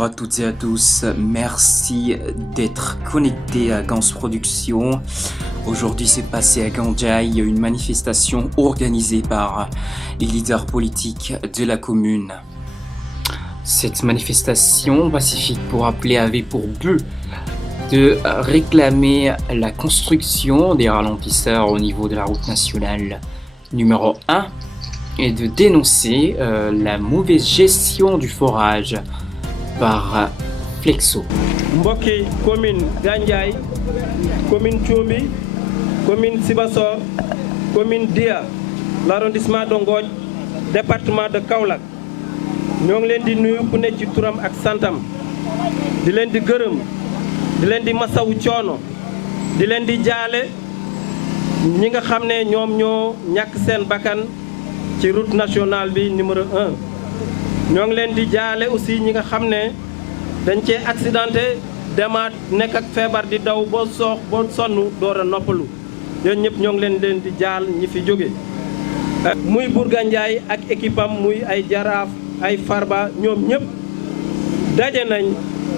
Bonjour à toutes et à tous, merci d'être connectés à Gans Productions. Aujourd'hui s'est passé à Gandiaye une manifestation organisée par les leaders politiques de la commune. Cette manifestation pacifique pour appeler avait pour but de réclamer la construction des ralentisseurs au niveau de la route nationale numéro 1 et de dénoncer la mauvaise gestion du forage par Flexo. Mbokki commune Gandiaye, commune Thiomby, commune Sibassor, commune Dia, l'arrondissement de Ngothie, département de Kaolack. ñoo ngi leen di nuyu ku ne ci turam ak santam di leen di gërëm di leen di masawu coono di leen di jaale ñi nga xam ne ñoom ñoo ñàkk seen bakkan ci route nationale bi numéro 1 ñoo ngi leen di jaale aussi ñi nga xam ne dañ cee accidenté demaat nekk ak feebar di daw boo sonn door a noppalu yooyu ñëpp ñoo ngi leen di jaal ñi fi jóge muy Bour Gandiaye ak équipe am muy ay jaraaf ay Farba ñoom ñëpp daje nañ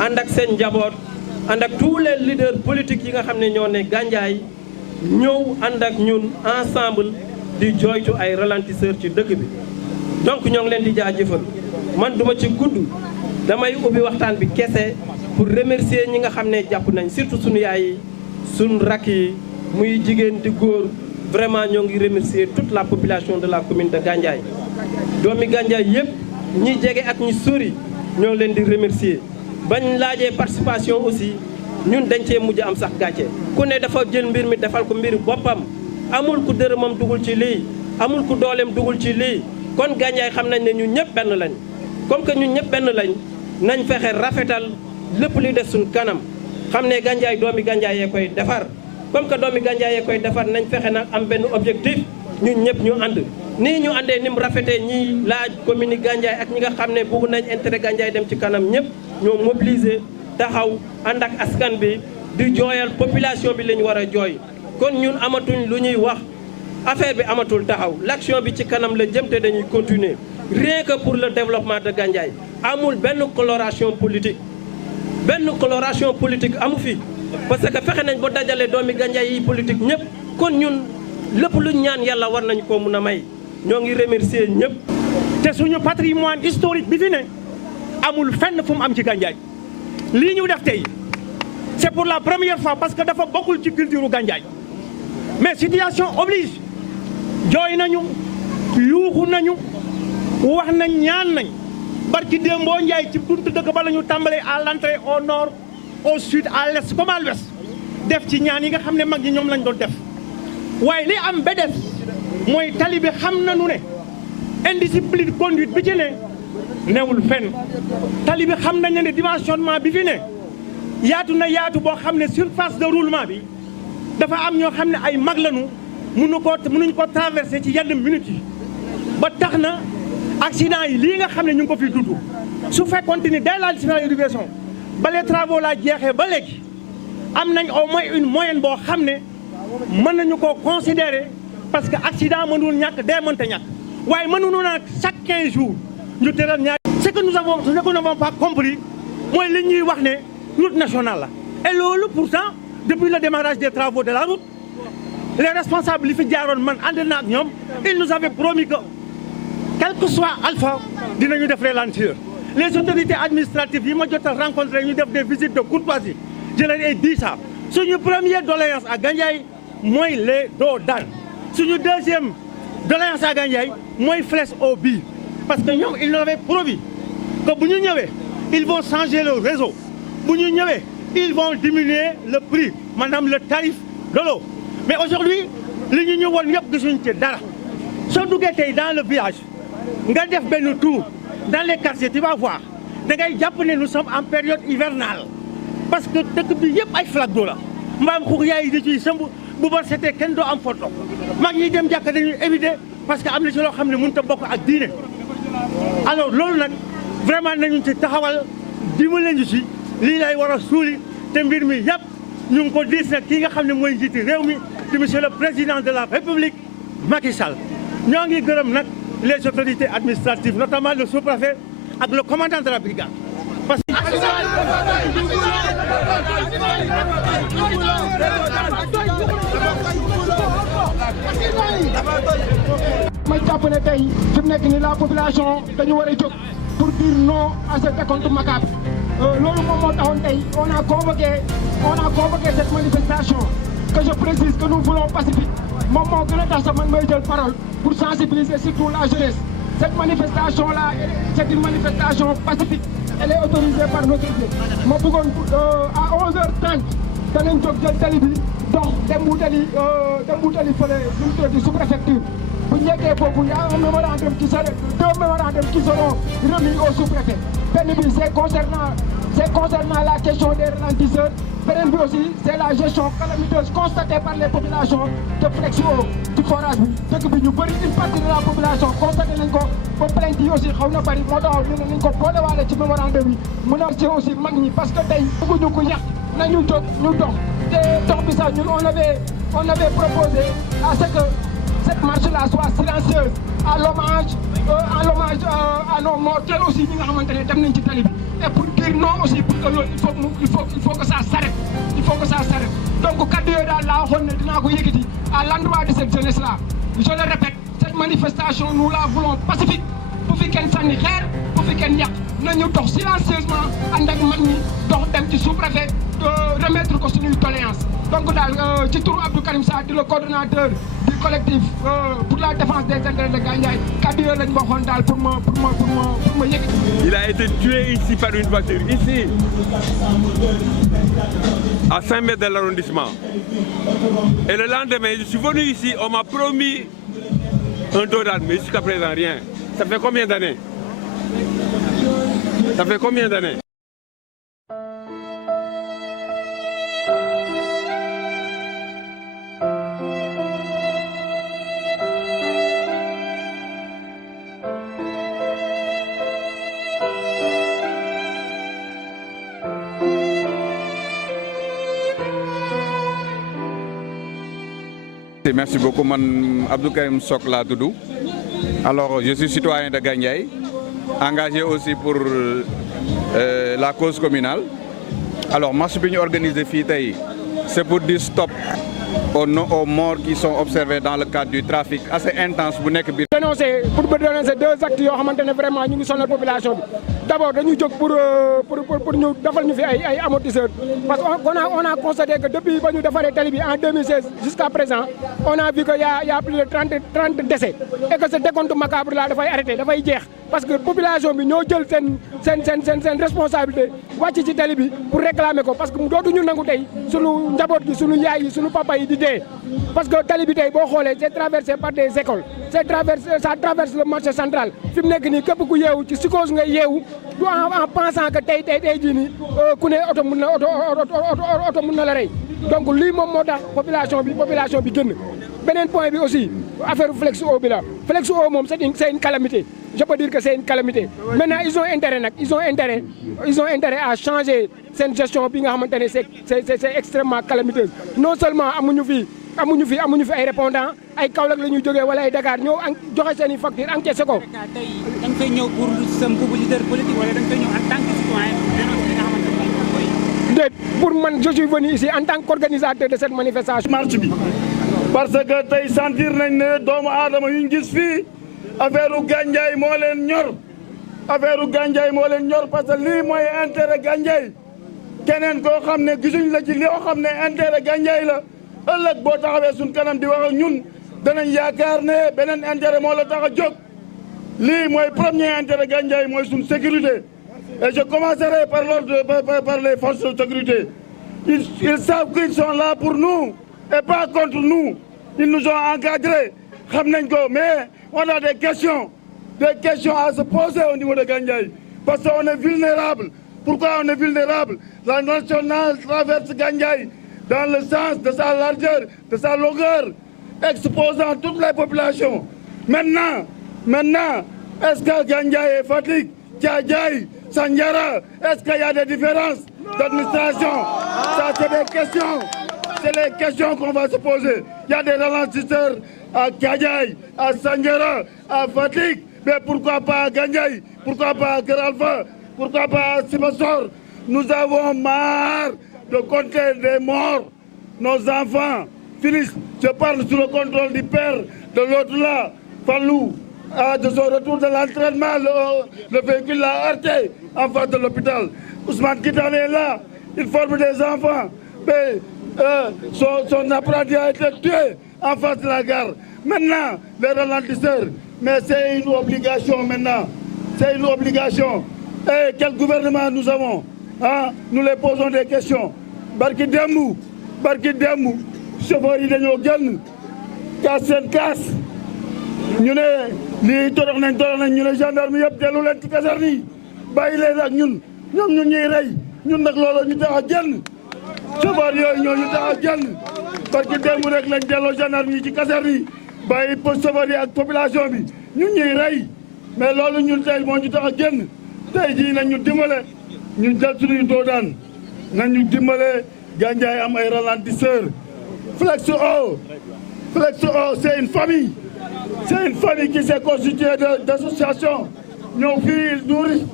ànd ak seen njaboot ànd ak tous les leaders politiques yi nga xam ne ñoo ne Gandiaye ñëw ànd ak ñun ensemble di jooytu ay ralentisseurs ci dëkk bi donc ñoo ngi leen di jaajëfal man duma ci gudd damay ubbi waxtaan bi kese pour remercier ñi nga xam ne jàpp nañ surtout sunu yaay yi sunu rakk yi muy jigéen di góor vraiment ñoo ngi remercier toute la population de la commune de Gandiaye doomi Gandiaye yëpp ñi jege ak ñi sori ñoo leen di remercier bañ laajee participation aussi ñun dañ cee mujj am sax gàcce ku ne dafa jël mbir mi defal ko mbir boppam amul ku dërëmam dugul ci lii amul ku dooleem dugul ci lii kon Gandiaye xam nañ ne ñun ñëpp benn lañ comme que ñun ñëpp benn lañ nañ fexe rafetal lépp li des suñ kanam xam ne Gandiaye doomi Gandiaye yee koy defar comme que doomi Gandiaye yee koy defar nañ fexe nag am benn objectif ñun ñëpp ñu ànd nii ñu àndee ni mu rafetee ñiy laaj commune Gandiaye ak ñi nga xam ne bëgg nañ intérêt Gandiaye dem ci kanam ñëpp ñoo mobiliser taxaw ànd ak askan bi di jooyal population bi la ñu war a jooy kon ñun amatuñ lu ñuy wax affaire bi amatul taxaw l'action bi ci kanam la jëm te dañuy continuer rien que pour le développement de Gandiaye amul benn coloration politique amu fi parce que fexe nañ ba dajale doomi Gandiaye yi politique ñëpp kon ñun lépp luñ ñaan yàlla war nañ ko mun a may ñoo ngi remercier ñëpp. te suñu patrimoine historique bi fi ne amul fenn fu mu am ci Gandiaye lii ñu def tey c'est pour la première fois parce que dafa bokkul ci culture Gandiaye mais situation oblige jooy nañu yuuxu nañu wax nañ ñaan nañ barki Dembo Ndiaye ci buntu dëkk ba la ñu tàmbalee à l'entrée au nord au sud à l'est comme à l'ouest def ci ñaan yi nga xam ne mag ñi ñoom lañ doon def waaye li am ba def mooy tali bi xam nañu ne indiscipline conduite bi ci ne newul fenn tali bi xam nañ ne dimensionnement bi fi ne yaatu na yaatu boo xam ne surface de roulement bi dafa am ñoo xam ne ay mag lañu mënuñ ko traverser ci yenn minutes yi ba tax na accident yi lii nga xam ne ñu ngi ko fi dudd su fekkoon ni dès la circulation ba les travaux la jeexee ba léegi am nañ au moins une moyenne boo xam ne mën nañu ko considérer parce que accident mënul ñàkk dee mënta ñàkk waaye mënuñu nag chaque 15 jours ñu tëral ñaar ce que nous n'avons pas compris mooy li ñuy wax ne route nationale la et loolu pourtant depuis le démarrage des travaux de la route les responsables li fi jaaroon man ànd na ak ñoom ils nous avaient promis que quel que soit alpha dinañu def ralentir les autorités administratives yi ma jot a rencontré ñu def des visites de courtoisie je leur ai dit ça suñu première doléance à Gandiaye mooy les dos d'âne suñu deuxième doléance à Gandiaye mooy flèche au bi parce que ñoom ils nous avaient promis que bu ñu ñëwee ils vont changer le réseau bu ñu ñëwee ils vont diminuer le prix maanaam le tarif de l'eau mais aujourd'hui li ñu woon yëpp gisuñ ci dara soo duggee tey dans le village nga def benn tour dans les quartiers tu vas voir da ngay jàpp ne nous sommes en période hivernale parce que dëkk bi yëpp ay flaque d'eau la mbaam xuux yaay di ciy sëmb bu ba setee kenn doo am photo mag ñi dem jàkk dañuy éviter parce que am na ci loo xam ne mënut a bokk ak diine alors loolu nag vraiment nañu ci taxawal dimbali ñu ci lii lay war a suuli te mbir mi yëpp ñu ngi ko diis nag kii nga xam ne mooy njiiti réew mi di monsieur le président de la république Macky Sall ñoo ngi gërëm nag les autorités administratives notamment le sous-préfet ak le commandant de la brigade parce que ma jàpp ne tey fi mu nekk ni la population dañu war a jóg pour dire non à ce décompte macabre loolu moom moo taxoon tey on a convoqué cette manifestation que je précise que nous voulons pacifique moom moo gën a tax sax man may jël parole pour sensibiliser surtout la jeunesse. Cette manifestation là c'est une manifestation pacifique, elle est autorisée par notre Dieu. ma bëggoon à 11h30 danañ jóg jël tali bi dox dem wutali fële nu mu tudd sous-préfecture. bu ñu yeggee foofu y a un mémorandum qui sera deux mémorandums qui seront remis au sous-préfet. benn bi c'est concernant la question des ralentisseurs. beneen bi aussi c'est la gestion calamiteuse constatée par les populations de Flexio du forage bi. dëkk bi ñu bëri une partie de la population constaté nañ ko ba plainte yi aussi xaw na bëri moo tax ñu ne nañ ko boolewaale ci mémorandum bi mën a ci aussi mag ñi parce que tey bëgguñu ko yàq nañu jóg ñu dox te dox bi sax ñun on avait proposé à ce que cette marche-là soit silencieuse à l'hommage à nos morts aussi ñi nga xamante ne dem nañ ci tali bi et pour dire non aussi pour que loolu il faut que ça s'arrête donc kaddu yooyu daal laa waxoon ne dinaa ko yëkkati à l'endroit de cette jeunesse là je le répète cette manifestation nous la voulons pacifique bu fi kenn sànni xeer bu fi kenn yàq nañu dox silencieusement ànd ak mag ñi dox dem ci sous-préfet remettre ko suñuy doléance donc daal ci turu Abdou Karim Sarr di le coordonnateur du collectif pour la défense des intérêts de Gandiaye kaddu yooyu lañ waxoon daal pour ma yëkkati. Il a été tué ici par une voiture, ici, à 5 mètres de l'arrondissement. Et le lendemain, je suis venu ici, on m'a promis un dorade, mais jusqu'à présent, rien. Ça fait combien d'années? Ça fait combien d'années? Merci beaucoup, man Abdou Karim Sok laa tudd. Alors je suis citoyen de Gandiaye, engagé aussi pour la cause communale. Alors marche bi ñu organisé fii tey c'est pour dire stop aux morts qui sont observés dans le cadre du trafic assez intense bu nekk bi. dénoncer deux actes yoo xamante ne vraiment ñu ngi sonal population bi d'abord dañuy jóg pour ñu defal ñu fi ay amortisseurs parce que on a constaté que depuis ba ñu defaree tali bi en 2016 jusqu'à présent on a vu que y a plus de 30 décès et que ce décompte macabre là dafay arrêter dafay jeex parce que population bi ñoo jël seen responsabilité wàcc ci tali bi pour réclamer ko parce que dootuñu nangu tey sunu njaboot gi sunu yaay yi sunu papa yi di dee parce que tali bi tey boo xoolee c'est traversé par des écoles ça traverse le marché central fi mu nekk nii képp ku yeewu ci psychose nga yeewu du en pensant que tey jii nii ku ne oto mun na la rey donc lii moom moo tax population bi gën beneen point bi aussi affaire Flexio bi la Flexio moom c'est une calamité je peux dire que c'est une calamité maintenant ils ont intérêt à changer seen gestion bi nga xamante ne c'est extrêmement calamiteuse non seulement amuñu fi ay répondants ay Kaolack la ñuy jógee wala ay Dakar ñëw joxe seen i facture encaissé ko. tey da nga fay ñëw pour sam bu leader politique wala da nga fay ñëw en tant que citoyen dénoncer li nga xamante ne déet pour man je suis venu ici en tant qu'organisateur de cette manifestation. marche bi parce que tey sentir nañ ne doomu aadama yu ñu gis fii affaire u Gandiaye moo leen ñor parce que lii mooy intérêt Gandiaye keneen koo xam ne gisuñ la ci loo xam ne intérêt Gandiaye la ëllëg boo taxawee suñ kanam di wax ak ñun danañ yaakaar ne beneen intérêt moo la tax a jóg lii mooy premier intérêt Gandiaye mooy suñ sécurité et je commencerai par les forces de sécurité ils savent qu'ils sont là pour nous et pas contre nous ils nous ont encadrés xam nañ ko mais on a des questions à se poser au niveau de Gandiaye parce qu'on est vulnérable. Pourquoi on est vulnérable? La nationale traverse Gandiaye dans le sens de sa largeur, de sa longueur, exposant toutes les populations. Maintenant, est-ce que Gandiaye et Fatick, Thiadiaye, Sandiara, est-ce qu'il y a des différences d'administration? Ça, c'est des questions. C'est les questions qu'on va se poser. Il y a des ralentisseurs à Thiadiaye, à Sandiara, à Fatick, mais pourquoi pas à Gandiaye? Pourquoi pas à Keur Alpha? pourquoi pas à Sibassor. Nous avons marre de compter des morts. Nos enfants finissent, je parle sous le contrôle du père, de l'autre là, Fallou, de son retour de l'entraînement, le véhicule l'a heurté en face de l'hôpital. Ousmane Kitane est là, il forme des enfants, mais son apprenti a été tué en face de la gare. Maintenant, les ralentisseurs, mais c'est une obligation maintenant, c'est une obligation. Et quel gouvernement nous avons? Nous les posons des questions. Barki Demou, chauffeurs yi dañoo génn kaas seen kaas ñu ne lii torox nañ ñu ne gendarme yëpp dellu leen ci caserne yi bàyyi leen ak ñun ñoom ñuy rey ñun nag loolu ñu tax a génn chauffeur yooyu ñoo ñu tax a génn barki démb rek lañ delloo gendarme yi ci caserne yi bàyyi chauffeur yi ak population bi ñun ñuy rey mais loolu ñun tey moo ñu tax a génn tey jii nañ ñu dimbale ñu jël suñuy doodaan nañ ñu dimbale Gandiaye am ay ralentisseurs. Flex O, c'est une famille. C'est une famille qui s'est constituée d'associations. Nous ils nourrissent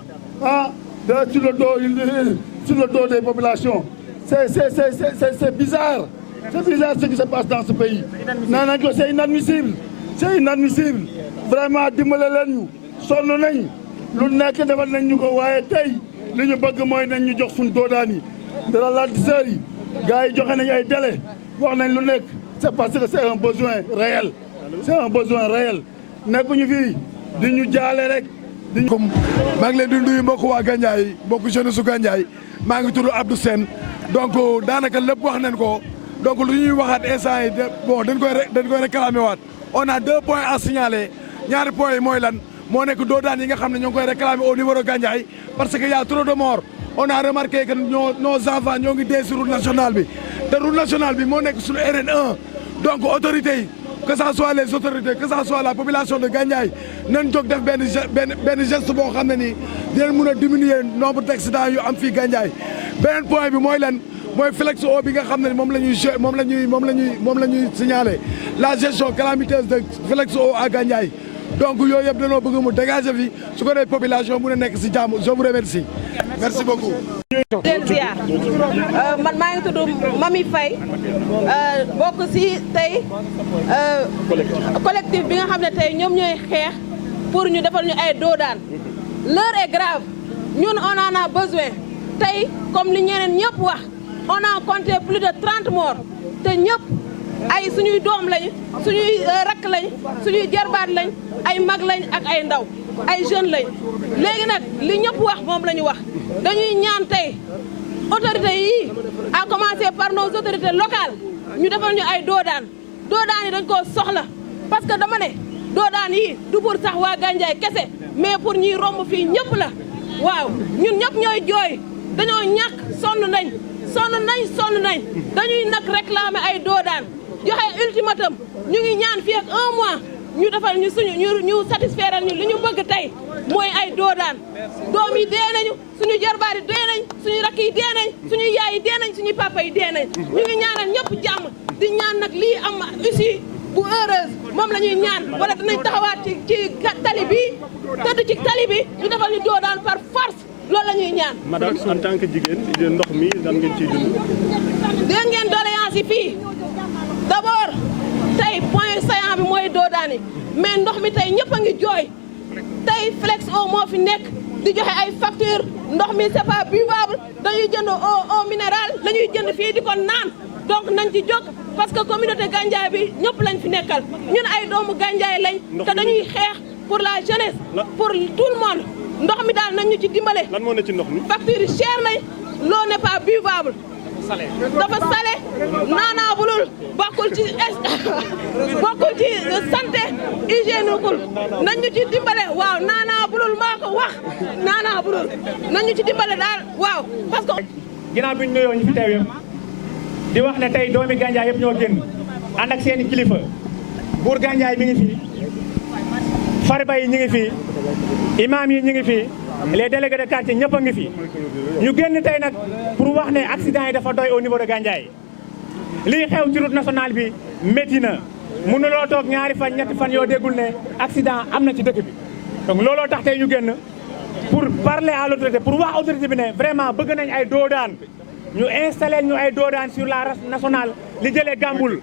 sur le dos des populations. C'est bizarre. C'est bizarre ce qui se passe dans ce pays. Non, c'est inadmissible. C'est inadmissible. Vraiment, dimbale leen ñu sonn nañ lu nekk defal nañ ñu ko waaye tey li ñu bëgg mooy nañ ñu jox suñu doodaan yi de ralentisseurs yi gars yi joxe nañ ay délai wax nañ lu nekk c'est parce que c'est un besoin réel. C'est un besoin réel nekkuñu fii di ñu jaale rek. comme maa ngi leen di nuyu mbokku waa Gandiaye mbokku jeune su Gandiaye maa ngi tudd Abdou Sène donc daanaka lépp wax nañ ko donc lu ñuy waxaat instant yi bon dañ koy réclamer waat on a 2 points à signaler ñaari points yi mooy lan moo nekk doodaan yi nga xam ne ñoo ngi koy réclamer au niveau de Gandiaye parce que y a trop de morts on a remarqué que nos enfants ñoo ngi dee sur route nationale bi te route nationale bi moo nekk sur RN1 donc autorités yi que ça soit les autorités que ça soit la population de Gandiaye nañ jóg def benn geste boo xam ne nii dinañ mën a diminuer nombre d'accidents yu am fii Gandiaye beneen point bi mooy lan mooy Flex O bi nga xam ne moom la ñuy signaler la gestion calamiteuse de Flex O à Gandiaye donc yooyu yëpp dañoo bëgg mu dégager fi su ko dee population mu ne nekk si jàmm je vous remercie merci beaucoup. leen ziar man maa ngi tudd Mami Faye bokk si tey collectif bi nga xam ne tey ñoom ñooy xeex pour ñu defal ñu ay doodaan l'heure est grave ñun on en a besoin tey comme li ñeneen ñëpp wax on a compté plus de 30 morts te ñëpp ay suñuy doom lañ suñuy rakk lañ suñuy jarbaat lañ ay mag lañ ak ay ndaw ay jeunes lañ léegi nag li ñëpp wax moom la ñu wax dañuy ñaan tey autorités yi à commencer par nos autorités locales ñu defal ñu ay doodaan yi dañ koo soxla parce que dama ne doodaan yi du pour sax waa Gandiaye kese mais pour ñuy romb fii ñëpp la waaw ñun ñëpp ñooy jooy dañoo ñàkk sonn nañ dañuy nag réclamer ay doodaan joxe ultimatum ñu ngi ñaan fii ak 1 mois ñu defal ñu ñu satisfaire ñu li ñu bëgg tey mooy ay doodaan doom yi dee nañu suñu jarbaar yi dee nañ suñu rakk yi dee nañ suñu yaay yi dee nañ suñu papa yi dee nañ ñu ngi ñaanal ñëpp jàmm di ñaan nag lii am issue bu heureuse moom la ñuy ñaan wala dinañ taxawaat ci tali bi tëdd ci tali bi ñu defal ñu doodaan par force loolu la ñuy ñaan. madame en tant que jigéen ndox mi lan ngeen ciy dund. dégg ngeen doléance yi fii d'abord tey point saillant bi mooy doodaan yi mais ndox mi tey ñëpp a ngi jooy tey Flex O moo fi nekk di joxe ay facture ndox mi c'est pas buvable dañuy jënd eau minérale la ñuy jënd fii di ko naan donc nañ ci jóg parce que communauté Gandiaye bi ñëpp lañ fi nekkal ñun ay doomu Gandiaye lañ te dañuy xeex pour la jeunesse pour tout le monde ndox mi daal nañ ñu ci dimbale. lan moo ne ci ndox mi. facture yi cher nañ l'eau n'est pas buvable. dafa salé naanaa bulul bokkul ci santé hygiénique nañ ñu ci dimbale waaw naanaa bulul maa ko wax naanaa bulul nañ ñu ci dimbale daal waaw parce que. ginnaaw bi ñu nuyoo ñu fi teew yëpp di wax ne tey doomi Gandiaye yëpp ñoo génn ànd ak seeni kilifa buur Gandiaye mi ngi fi farba yi ñu ngi fi imam yi ñu ngi fi les délégués de quartier ñëpp a ngi fi ñu génn tey nag pour wax ne accident yi dafa doy au niveau de Gandiaye lii xew ci route nationale bi métti na mënuloo toog ñaari fan ñetti fan yoo déggul ne accident am na ci dëkk bi donc looloo tax tey ñu génn pour parler à l'autorité pour wax autorité bi ne vraiment bëgg nañ ay doodaan ñu installer ñu ay doodaan sur la route nationale li jëlee Gamboul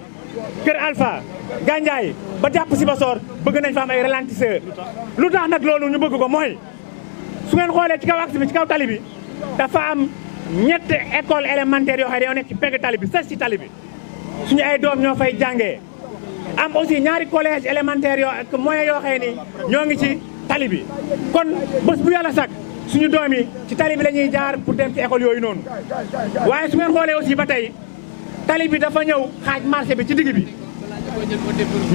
Kër Alpha Gandiaye ba jàpp Sibassor bëgg nañ fa am ay ralentisseur lu tax nag loolu ñu bëgg ko mooy su ngeen xoolee ci kaw axe bi ci kaw tali bi dafa am ñetti école élémentaire yoo xam ne dañoo nekk ci pegg tali bi sës ci tali bi suñu ay doom ñoo fay jàngee am aussi ñaari collège élémentaire yoo ak moyens yoo xam ni ñoo ngi ci tali bi kon bés bu yàlla sax suñu doom yi ci tali bi la ñuy jaar pour dem ci école yooyu noonu waaye su ngeen xoolee aussi ba tey tali bi dafa ñëw xaaj marché bi ci digg bi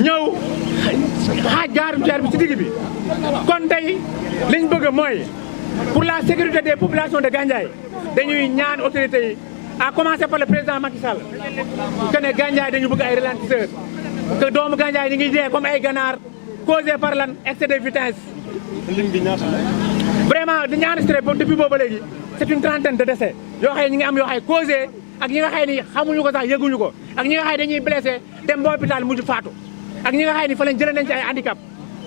ñëw xaaj gare routière bi ci digg bi kon tey liñ bëgg mooy pour la sécurité des populations de Gandiaye dañuy ñaan autorités yi à commencer par le président Macky Sall que ne Gandiaye dañu bëgg ay ralentisseurs que doomu Gandiaye ñi ngi dee comme ay ganaar causé par lan excès de vitesse. Vraiment dañu enregistré depuis boobu ba léegi c'est une trentaine de décès yoo xam ne ñi ngi am yoo xam ne causé ak ñi nga xam ne xamuñu ko sax yëguñu ko ak ñi nga xam ne dañuy blessé dem ba hôpital mujj faatu ak ñi nga xam ne fa lañ jëlee nañ ci ay handicap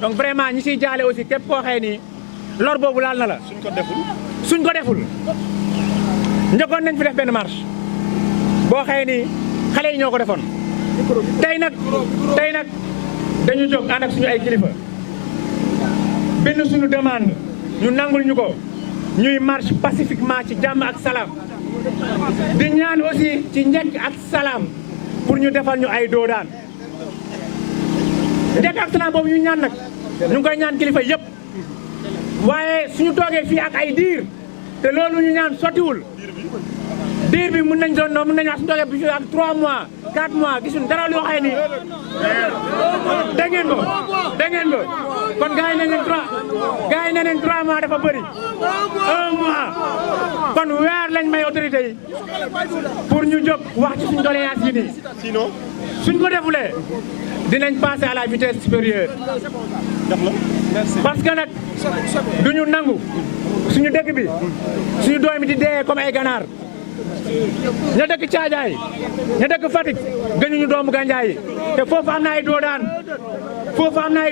donc vraiment ñi siy jaale aussi képp koo xam ne lor boobu laal na la. suñ ko deful njëkkoon nañ fi def benn marche boo xëy ni xale yi ñoo ko defoon tey nag dañu jóg ànd ak suñu ay kilifa bind suñu demande ñu nangul ñu ko ñuy marche pacifiquement ci jàmm ak salaam di ñaan aussi ci njëkk ak salaam pour ñu defal ñu ay doodaan njëkk ak salaam boobu ñu ñaan nag ñu ngi koy ñaan kilifa yëpp waaye suñu toogee fii ak ay diir te loolu ñu ñaan sottiwul diir bi mun nañ doon mun nañu wax suñu toogee bi ak 3 mois 4 mois gisuñ dara loo xëy ni dégg ngeen ko kon gars yi ne leen 3 mois dafa bëri 1 mois kon weer lañ may autorité yi pour ñu jóg wax ci suñu doléance yi nii sinon suñ ko defulee dinañ passer à la vitesse supérieure parce que nag duñu nangu suñu dëkk bi suñu doom yi di dee comme ay ganaar ña dëkk Caajaay ña dëkk Fatick gënuñu doomu Gandiaye yi te foofu am na ay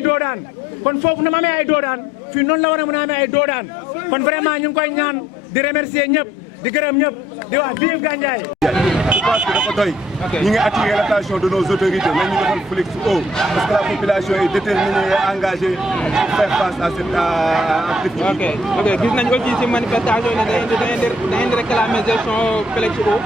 doodaan kon foofu na ma amee ay doodaan fii noonu la war a mën a amee ay doodaan kon vraiment ñu ngi koy ñaan di remercier ñëpp di gërëm ñëpp di wax vive Gandiaye. Je pense que dafa doy. ñu ngi attirer l'attention de nos autorités nañ ñu defal flic haut parce que la population est déterminée et engagée pour faire face à cette activité. ok gis nañ aussi ci manifestation yi da ngeen di réclamer gestion flex haut.